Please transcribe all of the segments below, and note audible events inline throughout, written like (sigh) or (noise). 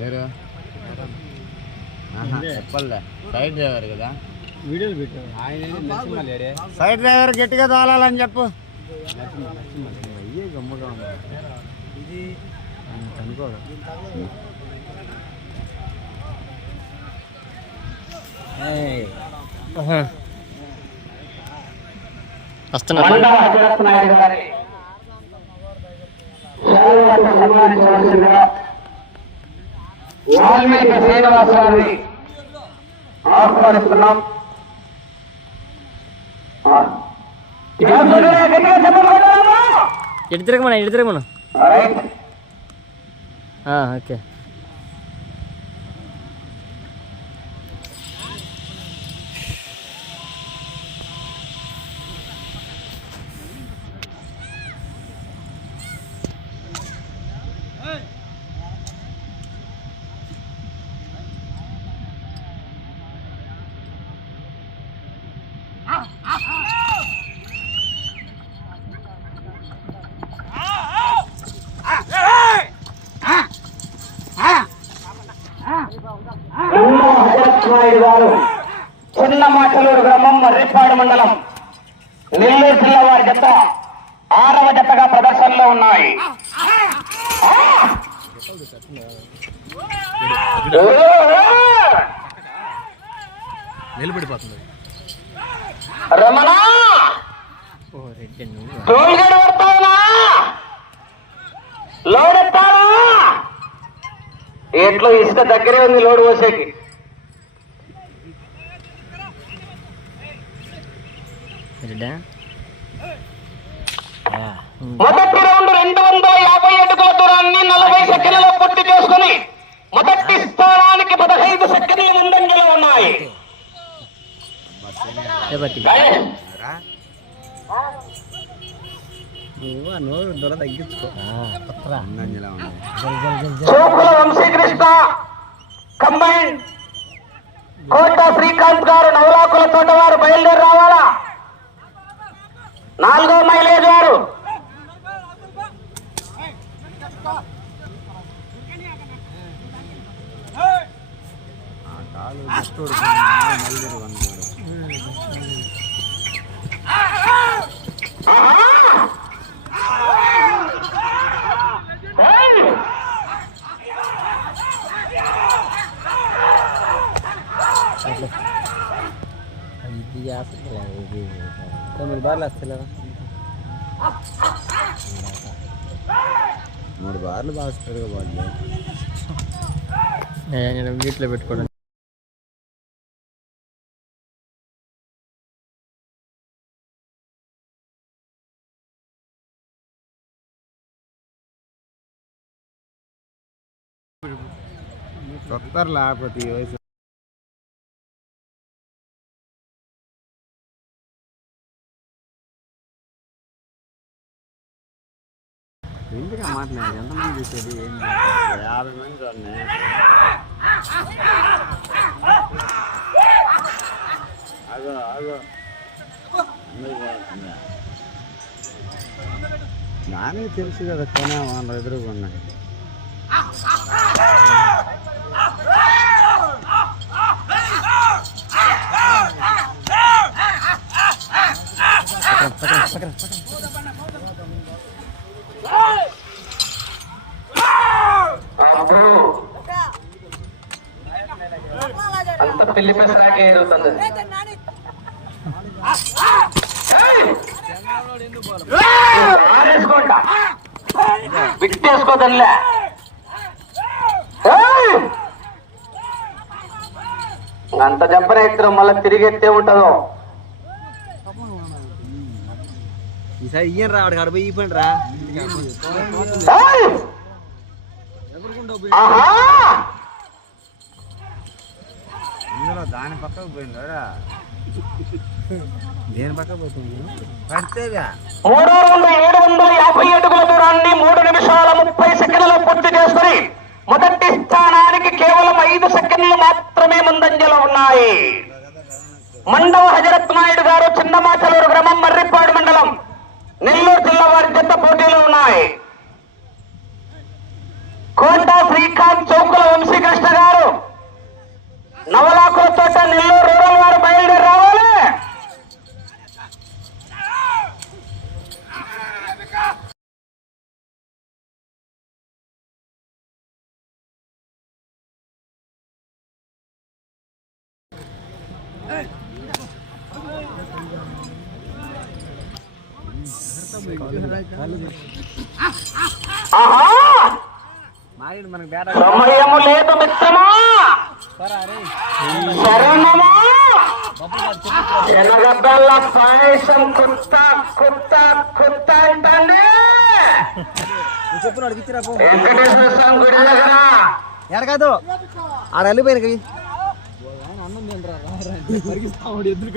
పేరు? చెప్పలే. Side driver కదా? వీడియోలు పెట్టావు. ఆయన సైడ్ డ్రైవర్ గట్టిగా తోలాలని చెప్పు. అయ్యే గమ్ముగా ఉంది ఇది? కనుకోడు వస్తున్నా. సన్మానించవలసిందిగా వాల్మీకి శ్రీనివాసరావుని ఆహ్వానిస్తున్నాం. ఎటు తిరగమన్నా రైట్. ఓకే చిన్న మాటలూరు గ్రామం మర్రిపాడు మండలం. నెల్లూరు జిల్లా వారి జత ఆరవ జతగా ప్రదర్శనలో ఉన్నాయి. నిలబడిపోతుంది. రమణ! పడతావునా లోడ్ ఎట్లో ఇసుక దగ్గరే ఉంది లోడ్ పోసేకి. అందంజలా వంశీకృష్ణ కంబైన్. కోట శ్రీకాంత్ గారు నవలాకుల తోట వారు బయలుదేరి రావాలా? నాలుగో మైలేజ్ వారు. ఆ కాలు జస్ట్ మళ్ళీ వందోడు ఇది చేస్తలే ఇది తొమ్మిది బార్లు వస్తలేదా మూడు బార్లు బాగా పెరగబడ్డాయి నేను వీటిలో పెట్టుకోవడం చెప్తారు లేకపోతే ఎందుకు మాట్లాడేది ఎంతమంది చూసేది? యాభై మంది ఆగో అందరూ పోతుందా? నానే తెలుసు కదా కొనే వాళ్ళు ఎదురుకున్నాయి అబ్బో. అంత పెళ్ళి పెసరాకే ఎదుగుతుంది ఆరేసుకోండి విట్టేసుకోదనిలే అంత జంపన ఎత్తున మళ్ళీ తిరిగి ఎత్తే ఉంటుందో? ఈసారి రా రా! దాని పక్కకు పోయిందా దేని పక్క పోతుంది పడితేగా. మూడో వందల ఏడు వందల యాభై అడుగుల దూరాన్ని మూడు నిమిషాల ముప్పై సెకండ్లలో పూర్తి చేసుకుని మొదటి స్థానానికి కేవలం ఐదు సెకండ్లు మాత్రమే ముందంజలో ఉన్నాయి. మండవ హజరత్ నాయుడు గారు చిన్నమాచలూరు గ్రామం మర్రిపాడు మండలం నెల్లూరు జిల్లా వారి జత పోటీలో ఉన్నాయి. కోట శ్రీకాంత్ చౌకుల వంశీ ఆహా మారి మనకు బేట సమయము లేదు మిత్రమా శరణమా? శనగబెల్ల పాయసం కుత్త కుత్త కుత్త పో వెంకటేశ్వర స్వామి గుడి దగ్గర. ఎడ కాదు ఆడ వెళ్ళిపోయిన కవి ఎదురు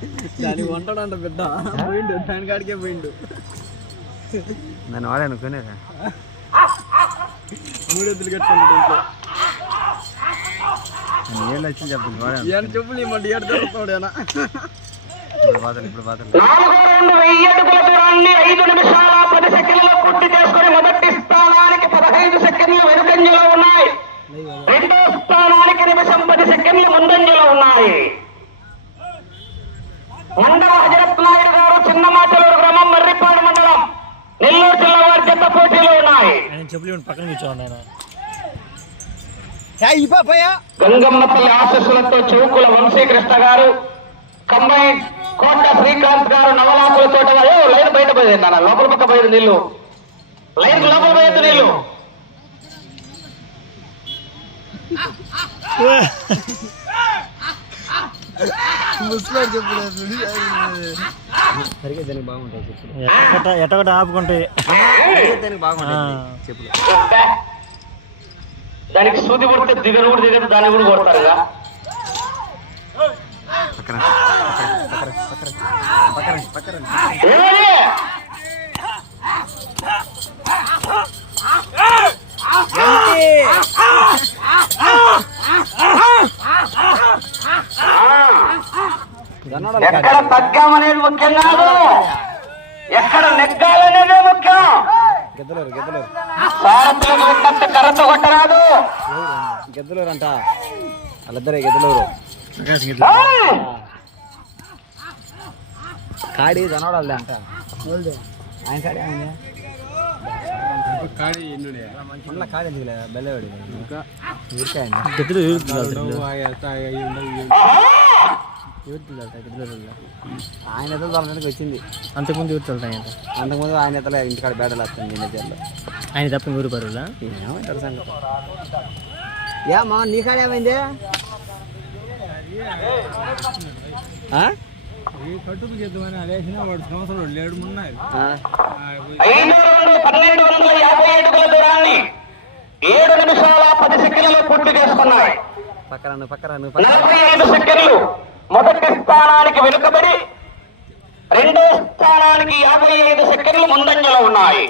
కడిగి దాని వంటడంట బిడ్డ. పోయిండు దాని కాడికే పోయిండు. నన్ను వాడే అనుకునేదా మూడు ఎద్దులు కట్టుకుంటాడు ఇంట్లో. ఏళ్ళు వచ్చింది చెప్తుంది వాడే ఏం చెప్పులు ఇమ్మంటే ఏడు ఏనా? ఇప్పుడు బాధలు ఇప్పుడు బాధలు. ఐదు నిమిషాల పది పూర్తి చేసుకుని మొదటి స్థానానికి పదహైదు సెకండ్లు వెనుకంజలో ఉన్నాయి. రెండో స్థానానికి నిమిషం పది సెకండ్లు ముందంజలో ఉన్నాయి. మండల హజరత్ నాయుడు గారు చిన్నమాచలూరు గ్రామం మర్రిపాడు మండలం. నెల్లూరు జిల్లా వారి జత పోటీలో ఉన్నాయి. పక్కన కూర్చోండి గంగమ్మపల్లి ఆశస్సులతో చౌకుల వంశీకృష్ణ గారు కంబైన్ కోట శ్రీకాంత్ గారు నవలాకుల తోట లైన్ బయట పోయింది అన్న లోపల పక్క పోయింది నీళ్ళు లైన్ లోపల పోయింది నీళ్ళు ముస్లాడు దానికి బాగుంటాయి చెప్పులు. ఎట్టగొట్ట ఎట్టగొట్ట ఆపుకుంటే. సరిగ్గా దానికి బాగుంటాయి చెప్పులు. దానికి సూది కొడితే దిగరు కూడా దిగదు దాన్ని కూడా కొడతారుగా పక్కన ఎక్కడ తగ్గామనేది ముఖ్యం కాదు. ఎక్కడ నెగ్గాలనేదే ముఖ్యం. గెద్దలూరు గెద్దలూరు. సారథులకు ఉన్నట్టు కర్రతో కొట్టరాదు. గెద్దలూరు అంట వాళ్ళిద్దరే గెద్దలూరు. ఏయ్! కాడి జనవాడాలి అంట. ఆయన కాడి ఆయన మళ్ళీ కాడి ఎందుకులే? బెల్లవాడి. ఊరికాయ ఆయన తలడానికి వచ్చింది అంతకుముందు ఊరు వెళ్తాయంట అంతకుముందు ఆయన ఎత్తలే ఇంటికాడ బేడలు వస్తుంది నిన్న చేతిలో ఆయన తప్ప ఊరు పరువులా ఏమంటారు సంగతి. యా మా నీ కాడ ఏమైంది? ఆ? కట్టుకు చేద్దామని అదేసిన వాడు సంవత్సరం లేడు ఏడు నిమిషాల పది పూర్తి చేసుకున్నాయి. పక్కన పక్కన సెకండ్లు మొదటి స్థానానికి వెనుకబడి రెండో స్థానానికి యాభై ఐదు సెకండ్లు ముందంజలో ఉన్నాయి.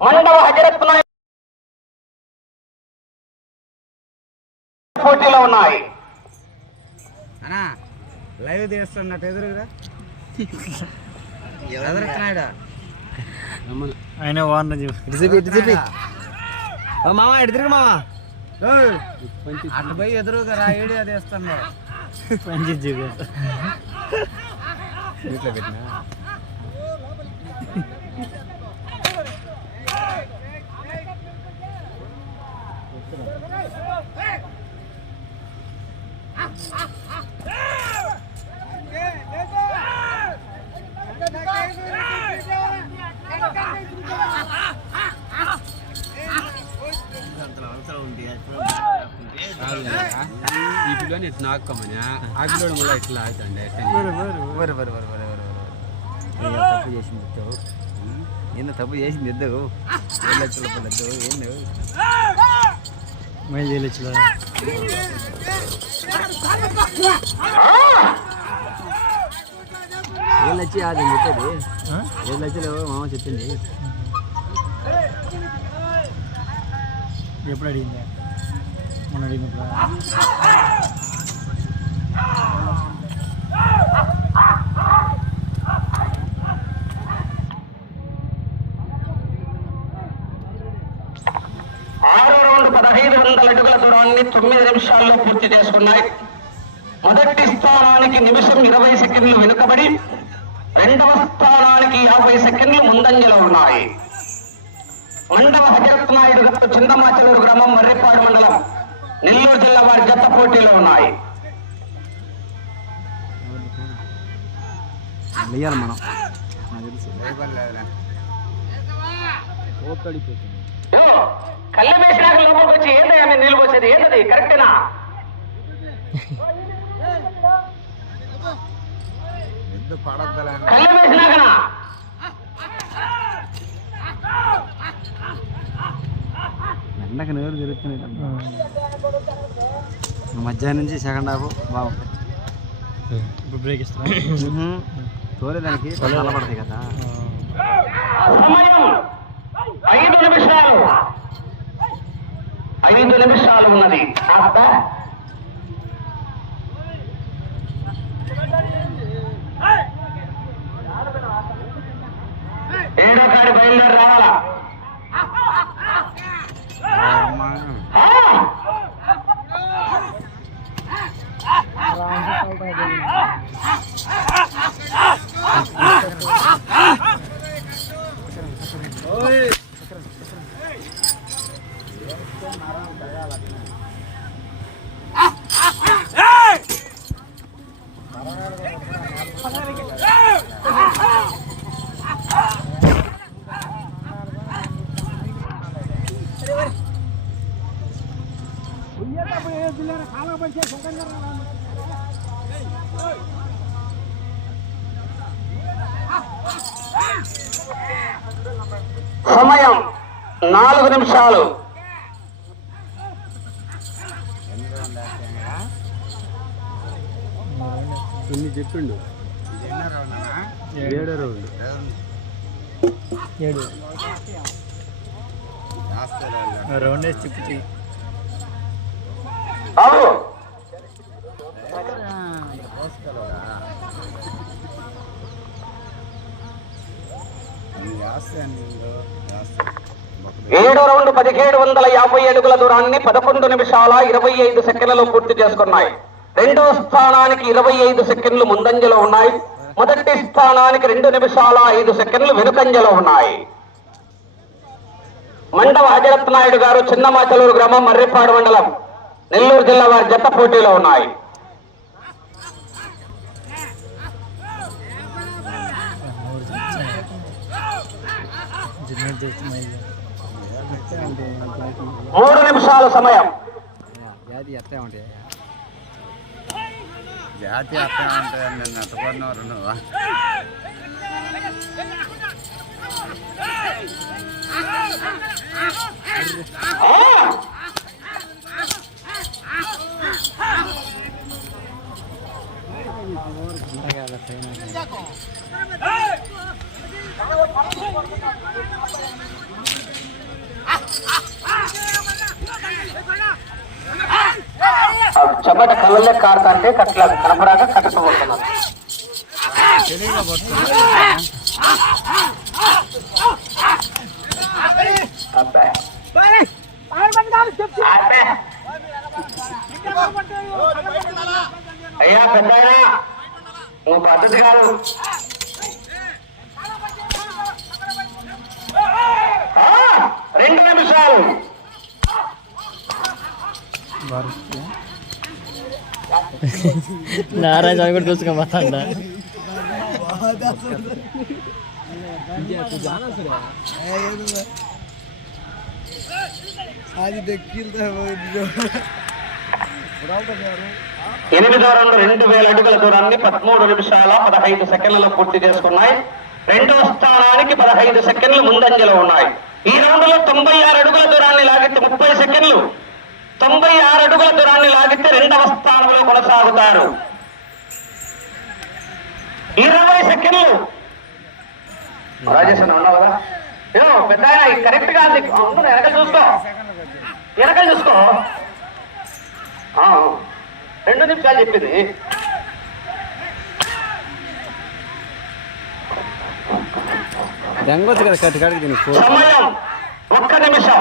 మండవ హజరత్ నాయక్ పోటీలో ఉన్నాయి. లైవ్ తీస్తున్నట్టు ఎదురుగా. ఆయన ఓ మామ తిరుగు మామ. అటు పోయి ఎదురుగా రా ఏడు అది వేస్తున్నా పంచి ఇంట్లో పెట్టినా? ఈ పిల్లని ఇట్లా నాక్కమని ఆ పిల్లోడు మళ్ళీ ఇట్లా అవుతాండి వరు వరు వరు వరు తప్పు చేసింది ఇద్దావు ఏందో తప్పు చేసింది ఇద్దావు ఏం లక్షల పడద్దు ఏందో మళ్ళీ ఏం లచ్చి అది చెప్పేది ఏం లక్షలు మామ చెప్పింది ఎప్పుడు అడిగిందా మొన్న అడిగినప్పుడు ఆరో రౌండ్ పదహైదు వందల అడుగుల దూరాన్ని తొమ్మిది నిమిషాల్లో పూర్తి చేసుకున్నాయి. మొదటి స్థానానికి నిమిషం ఇరవై సెకండ్లు వెనుకబడి రెండవ స్థానానికి యాభై సెకండ్లు ముందంజలో ఉన్నాయి. మండవ హజరత్ నాయుడు గారు జత పోటీలో ఉన్నాయి వెయ్యాలి మనం నాకు తెలుసు యో, కళ్ళ వేసినాక లోపలికి వచ్చి ఏంటయ్యా మీరు నీళ్ళు పోసేది ఏంటది కరెక్టేనా ఎద్దు పడద్దులే కళ్ళ వేసినాకనా ఎండక నీరు తిరుగుతున్నాయి మధ్యాహ్నం నుంచి సెకండ్ హాఫ్ బాగుంటుంది ఇప్పుడు బ్రేక్ ఇస్తున్నా తోలే దానికి పడతాయి కదా. ఐదు నిమిషాలు. ఐదు నిమిషాలు ఉన్నది. ఏడో కాడి బయలుదేరి రావాలా ఆ! సమయం నాలుగు నిమిషాలు. ఇన్ని చెప్పిండు. ఏడో రౌండ్. వేసి తిప్పి బాబు. ఏడు రౌండ్ పదిహేడు వందల యాభై అడుగుల దూరాన్ని పదకొండు నిమిషాల ఇరవై ఐదు సెకండ్లలో పూర్తి చేసుకున్నాయి. రెండో స్థానానికి ఇరవై ఐదు సెకండ్లు ముందంజలో ఉన్నాయి. మొదటి స్థానానికి రెండు నిమిషాల ఐదు సెకండ్లు వెనుకంజలో ఉన్నాయి. మండవ హజరత్ నాయుడు గారు చిన్నమాచలూరు గ్రామం మర్రిపాడు మండలం నెల్లూరు జిల్లా వారి జత పోటీలో ఉన్నాయి. జిమ్ మూడు నిమిషాల సమయం. జాతి ఎత్తే ఉంటాయి జాతి అట్లా అంటే నేను ఎత్తకున్నారు నువ్వు? ఆ చెమట కళ్ళలే కారుతంటే కట్ల కనపడాక కట్టకపోతున్నాను అబ్బాయి. అబ్బాయి. అయ్యా పెద్ద నువ్వు పద్ధతి కాదు ఆ, రెండు నిమిషాలు నారాయణ స్వామి కూడా ఎనిమిదో రెండు రెండు వేల అడుగుల దూరాన్ని పదమూడు నిమిషాల పదహైదు సెకండ్లలో పూర్తి చేసుకున్నాయి. రెండో స్థానానికి పదహైదు సెకండ్లు ముందంజలో ఉన్నాయి. ఈ రౌండ్లో తొంభై ఆరు అడుగుల దూరాన్ని లాగితే ముప్పై సెకండ్లు. తొంభై ఆరు అడుగుల దూరాన్ని లాగితే రెండవ స్థానంలో కొనసాగుతారు. ఇరవై సెకండ్లు. అన్న ఉన్నావు కదా? ఏమో పెద్ద కరెక్ట్గా వెనకాల చూసుకో. వెనకాల చూసుకో. రెండు నిమిషాలు చెప్పింది. దెంగొచ్చు కదా కట్టి కాడికి దీనికి పో. సమయం ఒక్క నిమిషం.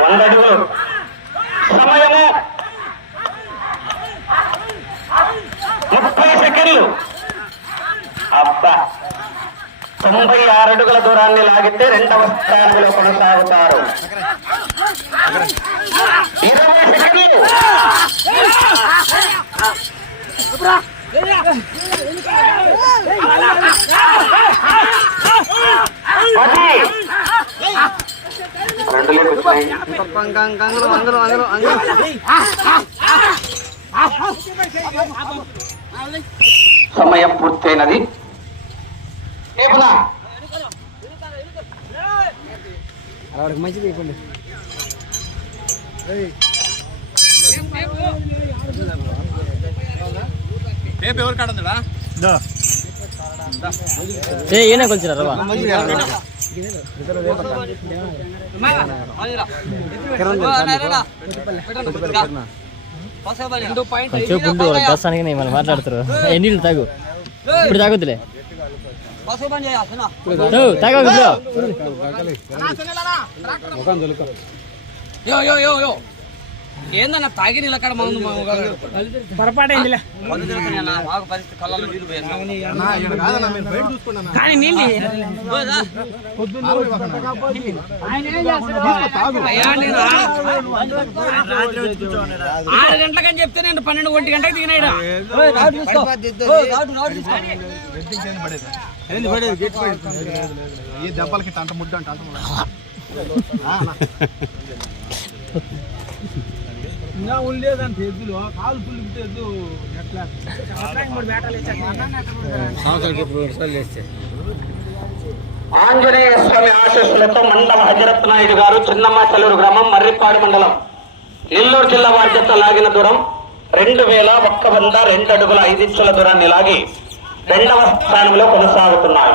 వంద అడుగులు సమయము ముప్పై సెకండ్లు. అబ్బా. తొంభై ఆరు అడుగుల దూరాన్ని లాగితే రెండవ స్థానంలో కొనసాగుతారు. ఇరవై సెకండ్లు. పది. రెండు లేదు వచ్చినాయి. సమయం పూర్తయినది. మంచిది ఇవ్వండి ఏ ఈయన కొంచెం రవ్వ. కొంచెం గుండు వాళ్ళకి దస్తానికి నేను మనం మాట్లాడుతారు ఏ నీళ్ళు తాగు. ఇప్పుడు తాగొద్దులే. యో యో. ఏందన్న తాగి నీళ్ళ కాడ మందు పొరపాటైందిలే మాకు పరిస్థితి కళ్ళలో నీళ్ళు కానీ నీళ్ళు అయ్యా నేను ఆరు గంటలకని చెప్తే నేను పన్నెండు ఒంటి గంటకి దిగినాడు ఈ దెబ్బలకి అంత ముద్ద అంట (laughs) ఇంకా ఉండలేదంట ఎద్దులు. కాలు పుల్లిపితే ఎద్దు ఎట్లా? ఆంజనేయ స్వామి ఆశీస్సులతో మండల హజరత్ నాయుడు గారు చిన్నమ్మ చెల్లూరు గ్రామం మర్రిపాడు మండలం. నెల్లూరు జిల్లా వారి జత లాగిన దూరం రెండు వేల ఒక్క వంద రెండు అడుగుల ఐదించుల దూరాన్ని లాగి రెండవ స్థానంలో కొనసాగుతున్నాయి